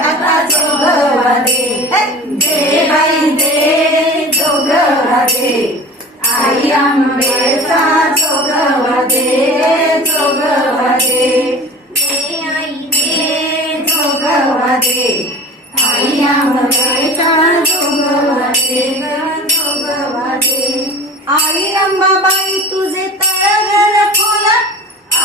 आता जोगवा दे दे बाई दे जोगवा दे आई अंबेचा जोगवा दे जोगवा दे आई दे जोगवा दे आई अंबेचा जोगवा दे जोगवा दे आई अंबाबाई तुझे तळघर खोला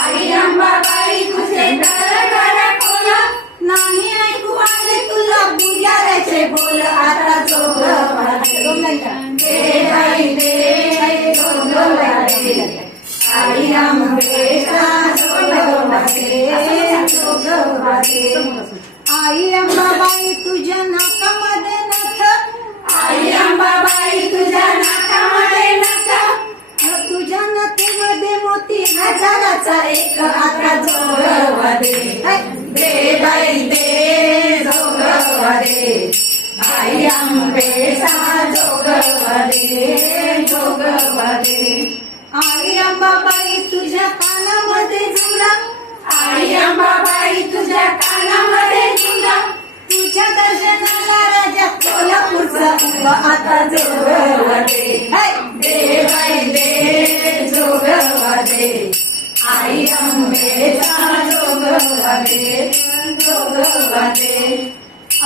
आई अंबाबाई तुझे तळघर खोला नाही ऐकू आले तुला बुजाऱ्याचे बोल आता जोगवा दे बाई दे जोगवा दे आई अंबेचा जोगवा दे जोगवा दे आई अंबाबाई तुझ्या नाकामध्ये नथ आई अंबाबाई तुझ्या नाकामध्ये नथ तुझ्या नथीमध्ये मोती हजाराचा एक आता जोगवा दे दे बाई दे जोगवा दे आई अंबेचा जोगवा दे जोगवा दे आई अंबाबाई तुझ्या कानामध्ये झुला आई अंबाबाई तुझ्या कानामध्ये झुला तुझ्या दर्शनाला राजा कोल्हापूरचा उभा आता जोगवा दे दे बाई दे जोगवा दे आई अंबेचा जोगवा दे जोगवा दे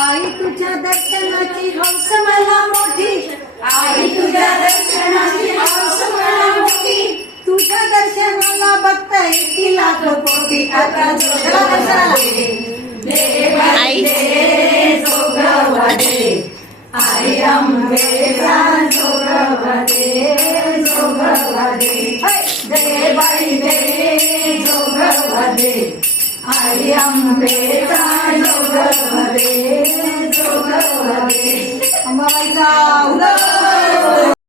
आई तुझ्या दर्शनाची हौस मला मोठी आई तुझ्या दर्शनाची हौस मला मोठी तुझ्या दर्शनाला बघता येतील लाख कोटी आता जोगवा दे दे बाई दे जोगवा दे आई अंबेचा जोगवा दे जोगवा दे दे बाई दे जोगवा दे आई अंबेचा जोगवा दे जोगवा दे अंबाबाईचा